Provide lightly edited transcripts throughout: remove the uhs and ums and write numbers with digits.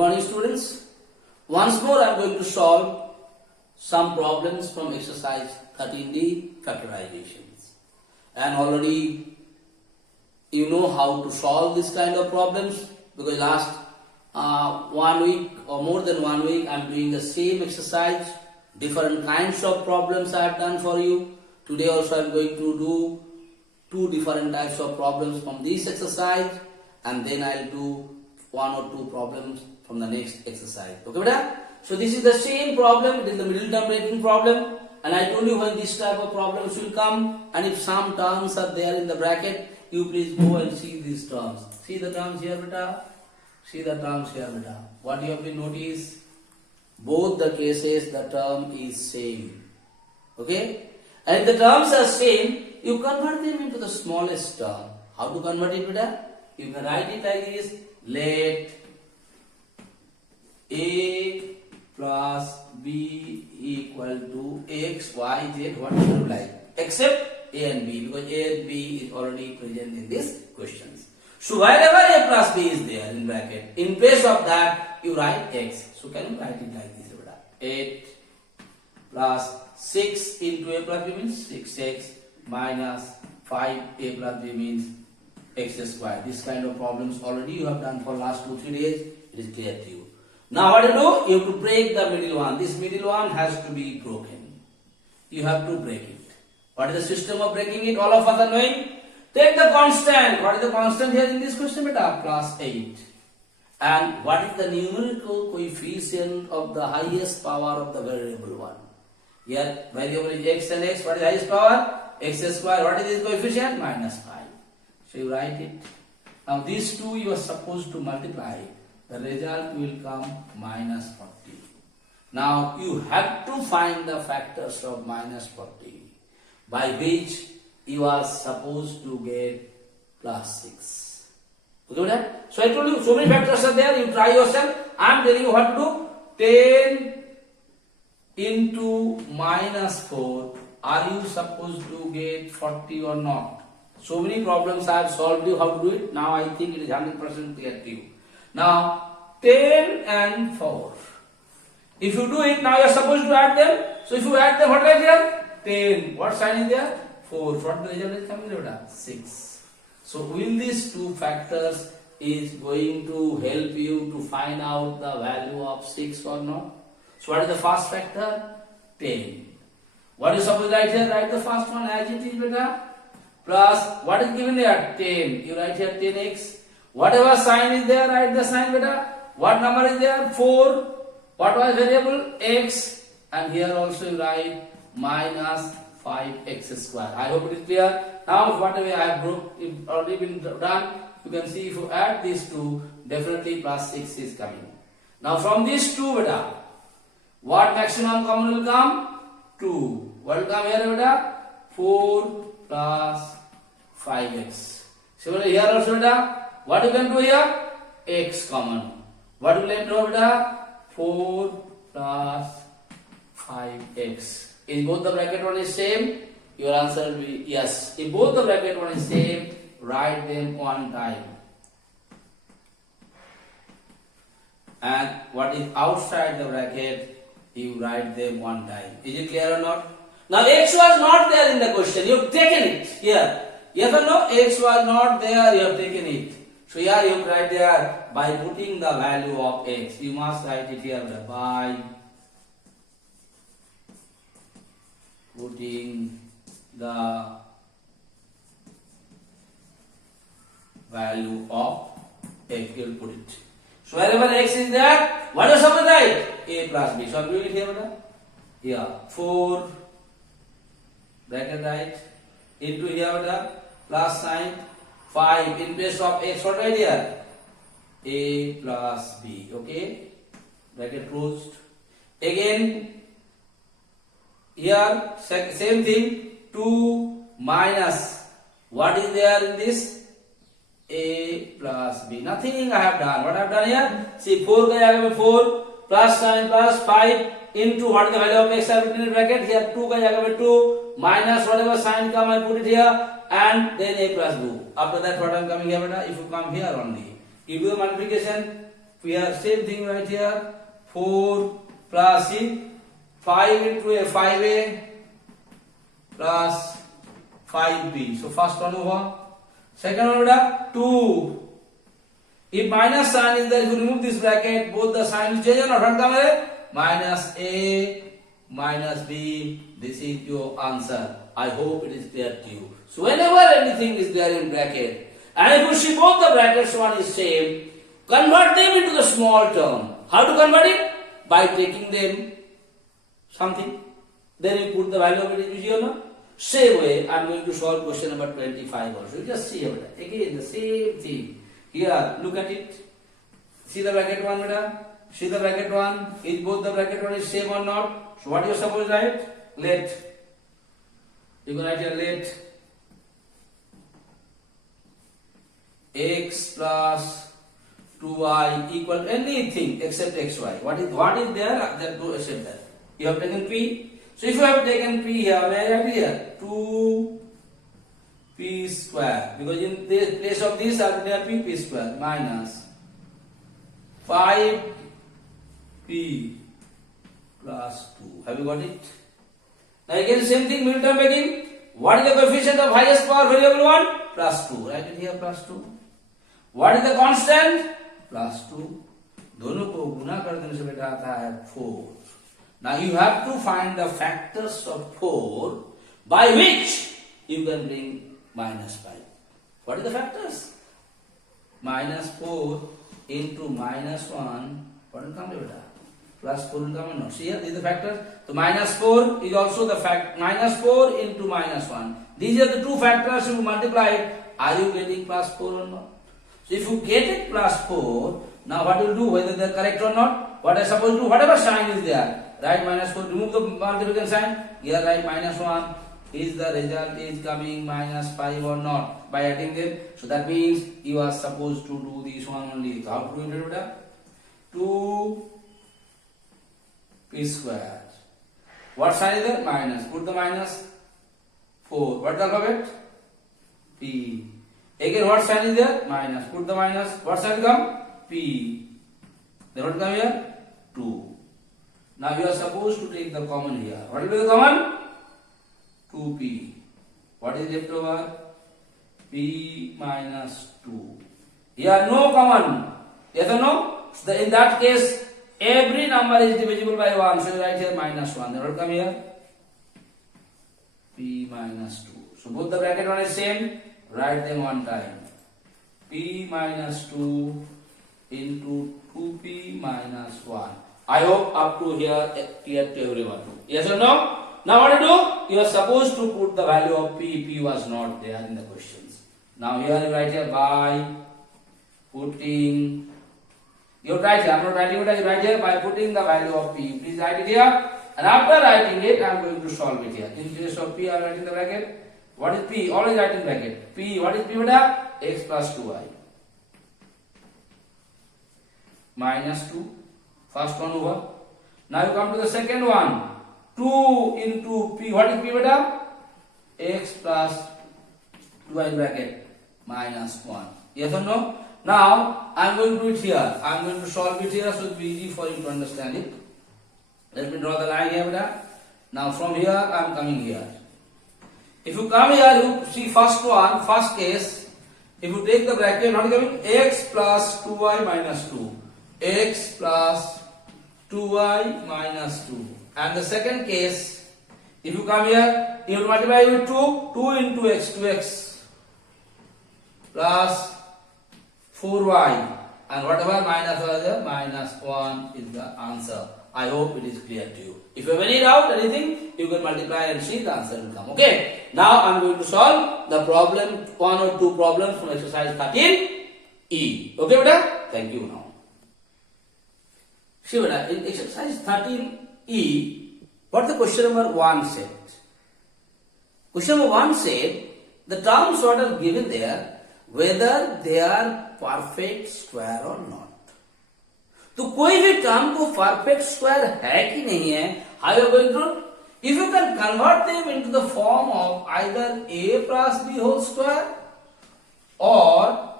morning, students. Once more I am going to solve some problems from exercise 13D factorizations. And already you know how to solve this kind of problems because last 1 week or more than 1 week I am doing the same exercise. Different kinds of problems I have done for you. Today also I am going to do 2 different types of problems from this exercise, and then I will do 1 or 2 problems from the next exercise. Okay, beta? So this is the same problem. It is the middle term breaking problem, and I told you when this type of problems will come, and if some terms are there in the bracket, you please go and see these terms. See the terms here, beta. See the terms here, beta. What you have to notice? Both the cases the term is same. Okay? And if the terms are same, you convert them into the smallest term. How to convert it, beta? You can write it like this. Let A plus B equal to X, Y, Z, whatever you like. Except A and B, because A and B is already present in these questions. So wherever A plus B is there in bracket, in place of that, you write X. So can you write it like this, beta? 8 plus 6 into A plus B means 6x minus 5A plus B means x square. This kind of problems already you have done for last 2-3 days. It is clear to you. Now what you do? You have to break the middle one. This middle one has to be broken. You have to break it. What is the system of breaking it? All of us are knowing. Take the constant. What is the constant here in this question, beta? Plus 8. And what is the numerical coefficient of the highest power of the variable one? Here variable is x and x. What is highest power? X square. What is this coefficient? Minus 5. So you write it. Now these two you are supposed to multiply. The result will come minus 40. Now you have to find the factors of minus 40 by which you are supposed to get plus 6. Okay with that? So I told you so many factors are there. You try yourself. I am telling you what to do. 10 into minus 4. Are you supposed to get 40 or not? So many problems I have solved you how to do it. Now I think it is 100% clear to you. Now 10 and 4. If you do it, now you are supposed to add them. So if you add them, what is there? 10. What sign is there? 4. What the result is coming there? 6. So will these two factors is going to help you to find out the value of 6 or not? So what is the first factor? 10. What is supposed to write here? Write the first one as it is, beta. Plus, what is given there? 10. You write here 10x. Whatever sign is there, write the sign, beta. What number is there? 4. What was variable? X. And here also you write minus 5x square. I hope it is clear. Now, whatever I have already been done, you can see if you add these two, definitely plus 6 is coming. Now, from these two, beta, what maximum common will come? 2. What will come here, beta? 4 plus 5x. Similarly here also, beta, what you can do here? X common. What will you do, beta? 4 plus 5x. Is both the bracket one is same? Your answer will be yes. If both the bracket one is same, write them one time. And what is outside the bracket, you write them one time. Is it clear or not? Now x was not there in the question. You have taken it here. Yes or no? X was not there. You have taken it. So here you write there by putting the value of x. You must write it here by putting the value of x. You will put it. So wherever x is there, what is supposed to write? A plus b. So I am doing it here, beta. Here 4 bracket right into here, beta, plus sign 5 in place of x. What right here? A plus b. Okay, bracket closed. Again here same thing, 2 minus what is there in this? A plus b. Nothing I have done. What I have done here? See 4 ka jagah mein 4 plus sign plus 5 into what is the value of x I have written in bracket here? 2 ka jagah mein 2 minus whatever sign come I put it here and then a plus b. After that what I am coming here, beta? If you come here only, you do the multiplication We have same thing right here. 4 plus 5 into a 5a plus 5b. So first one over. Second one over 2. If minus sign is there, if you remove this bracket, both the sign will change or not? Minus a minus b. This is your answer. I hope it is clear to you. So whenever anything is there in bracket, and if you see both the brackets one is same, convert them into the small term. How to convert it? By taking them something. Then you put the value of it in zero. Same way, I am going to solve question number 25 also. You just see it. Again, the same thing. Here, look at it. See the bracket one, beta. See the bracket one. Is both the bracket one is same or not? So what you suppose to write? Let. You can write here let x plus 2y equal anything except xy. What is there? That do except that. You have taken p. So if you have taken p here, where are here? 2p square. Because in the place of this, I will have p square minus 5p plus 2. Have you got it? Now again same thing, middle term again. What is the coefficient of highest power variable 1? Plus 2. Write it here plus 2. What is the constant? Plus 2. दोनों को गुना कर देने से बेटा आता है 4. Now you have to find the factors of 4 by which you can bring minus 5. What are the factors? Minus 4 into minus 1. What will come later? Plus 4 will come or not? See here, these are the factors. So minus 4 is also the fact. Minus 4 into minus 1. These are the two factors. If you multiply it, are you getting plus 4 or not? So if you get it plus 4, now what you will do, whether they are correct or not? What I suppose to do, whatever sign is there. Write minus 4, remove the multiplication sign. Here write minus 1. Is the result is coming minus 5 or not? By adding them. So that means you are supposed to do this one only. So how to do it? 2p square. What sign is there? Minus. Put the minus. 4. What is the alphabet? P. Again what sign is there? Minus. Put the minus. What sign come? P. Then what come here? 2. Now you are supposed to take the common here. What will be the common? 2p. What is left over? P minus 2. Here no common. Yes or no? So in that case, every number is divisible by 1. So you write here minus 1. Then what will come here? P minus 2. So both the bracket one is same. Write them one time. P minus 2 into 2p minus 1. I hope up to here clear to everyone. Yes or no? Now what to do? You are supposed to put the value of p. P was not there in the questions. Now here you write here by putting. You write here. I am not writing it. You write here by putting the value of p. Please write it here. And after writing it, I am going to solve it here. In case of p, I am writing the bracket. What is p? Always write in bracket. P. What is p beta? X plus 2y. Minus 2. First one over. Now you come to the second one. 2 into p. What is p beta? X plus 2y in bracket. Minus 1. Yes or no? Now I am going to do it here. I am going to solve it here so it will be easy for you to understand it. Let me draw the line here beta. Now from here I am coming here. If you come here, you see first one, first case. If you take the bracket, what is coming? X plus 2y minus 2. X plus 2y minus 2. And the second case, if you come here, you will multiply with 2. 2 into x, 2x plus 4y. And whatever minus was there, minus 1 is the answer. I hope it is clear to you. If you have any doubt, anything, you can multiply and see the answer will come. Okay. Now I am going to solve the problem, 1 or 2 problems from exercise 13E. Okay, beta? Thank you now. See, beta, in exercise 13E, what the question number 1 said? Question number 1 said, the terms what are given there, whether they are perfect square or not. तो कोई भी term को perfect square है कि नहीं है, how you are going to, if you can convert them into the form of either a plus b whole square or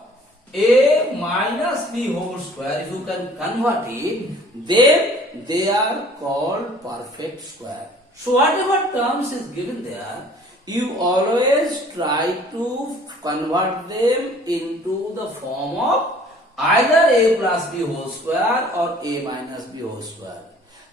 a minus b whole square, if you can convert it, then they are called perfect square. So whatever terms is given there, you always try to convert them into the form of either a plus b whole square or a minus b whole square.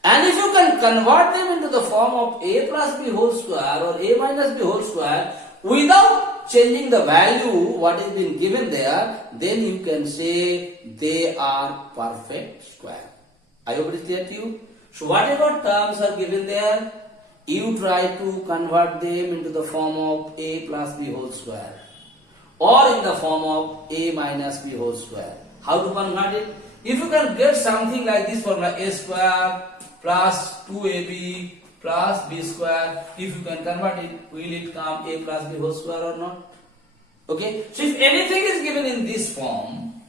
And if you can convert them into the form of a plus b whole square or a minus b whole square without changing the value what is been given there, then you can say they are perfect square. I hope it is clear to you. So whatever terms are given there, you try to convert them into the form of a plus b whole square or in the form of a minus b whole square. How to convert it? If you can get something like this formula, a square plus 2ab plus b square, if you can convert it, will it come a plus b whole square or not? Okay, so if anything is given in this form,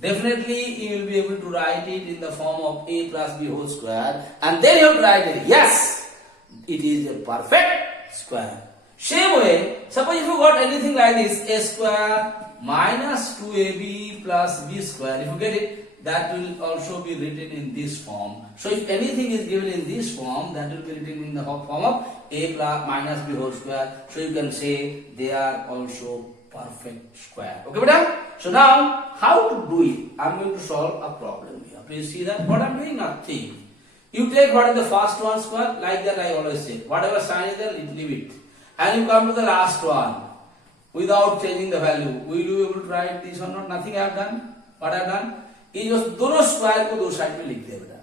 definitely you will be able to write it in the form of a plus b whole square, and then you have to write it, yes, it is a perfect square. Same way, suppose if you got anything like this, a square minus 2ab plus b square, if you get it, that will also be written in this form. So if anything is given in this form, that will be written in the form of a plus minus b whole square. So you can say they are also perfect square. Okay, madam? So now, how to do it? I am going to solve a problem here. Please see that. What I am doing? Nothing. You take what is the first one square, like that I always say. Whatever sign is there, leave it. And you come to the last one without changing the value. Will you be able to write this or not? Nothing I have done. What I have done? ये जो दोनों square को दो side में लिख दिया बेटा.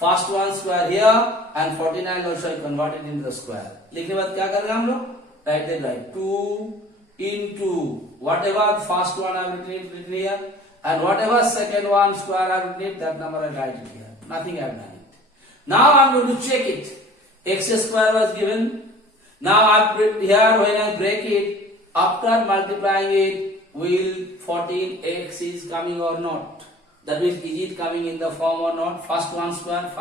First one square here and 49 also I converted into the square. लिखने के बाद क्या करेंगे हम लोग? Write it right. 2 into whatever first one I have written here and whatever second one square I have written, that number I write it here. Nothing I have done it. Now I am going to check it. X square was given. Now I have here when I break it, after multiplying it, will 14x is coming or not? That means, is it coming in the form or not? First one square,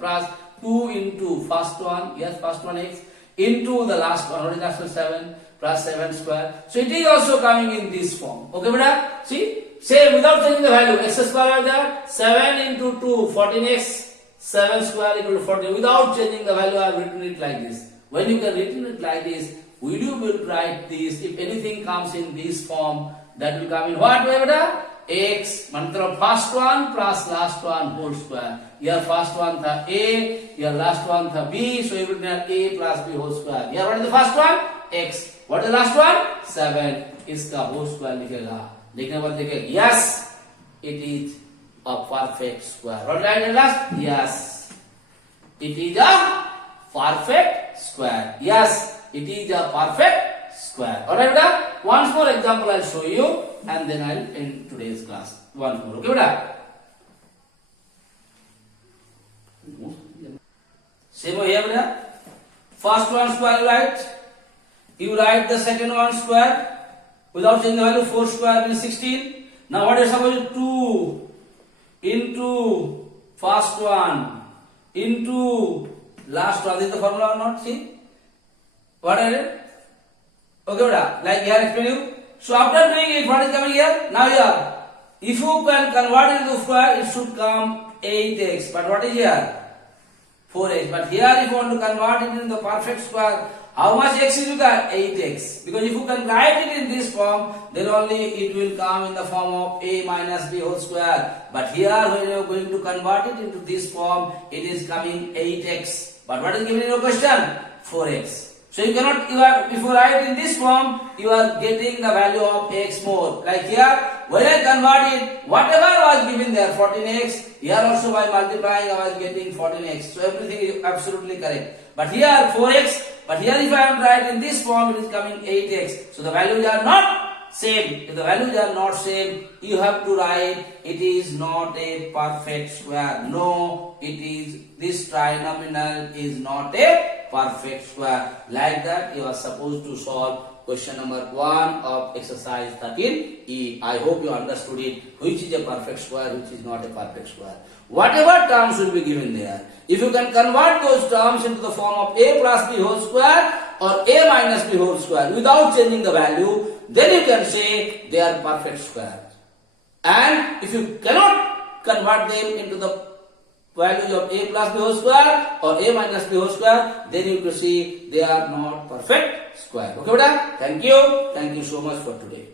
plus 2 into first one, yes, first one x, into the last one, what is last one? 7, plus 7 square. So it is also coming in this form. Okay, beta? See? Same, without changing the value, x square like that, 7 into 2, 14x, 7 square equal to 14. Without changing the value, I have written it like this. When you can written it like this, will you will write this? If anything comes in this form, that will come in what way, beta? X, मतलब first one plus last one whole square. Your first one था A, your last one था B, so you will get A plus B whole square. Here what is the first one? X. What is the last one? 7. इसका whole square लिखेगा. लिखने बाद लिखेगा yes, it is a perfect square. What right and last? Yes, it is a perfect square. Yes, it is a perfect square. Alright, beta? Once more example I'll show you and then I'll end today's class. Once more. Okay, beta? Same way here, beta. First one square you write. You write the second one square. Without changing the value, 4 square means 16. Now what is supposed to 2 into first one into last one. This is the formula or not? See? What I did? Okay, beta. Like here I explain you. So after doing it, what is coming here? Now here, if you can convert it into square, it should come 8x. But what is here? 4x. But here if you want to convert it into the perfect square, how much x is you got? 8x. Because if you can write it in this form, then only it will come in the form of a minus b whole square. But here when you are going to convert it into this form, it is coming 8x. But what is given in your question? 4x. So you cannot, if you write in this form, you are getting the value of x more. Like here, when I convert it, whatever was given there, 14x, here also by multiplying I was getting 14x. So everything is absolutely correct. But here 4x, but here if I am write in this form, it is coming 8x. So the values are not same. If the values are not same, you have to write it is not a perfect square. No, it is, this trinomial is not a perfect square. Like that, you are supposed to solve question number 1 of exercise 13E. I hope you understood it. Which is a perfect square, which is not a perfect square. Whatever terms will be given there, if you can convert those terms into the form of a plus b whole square or a minus b whole square without changing the value, then you can say they are perfect square. And if you cannot convert them into the values of a plus b whole square or a minus b whole square, then you will see they are not perfect square. Okay, beta? Thank you. Thank you so much for today.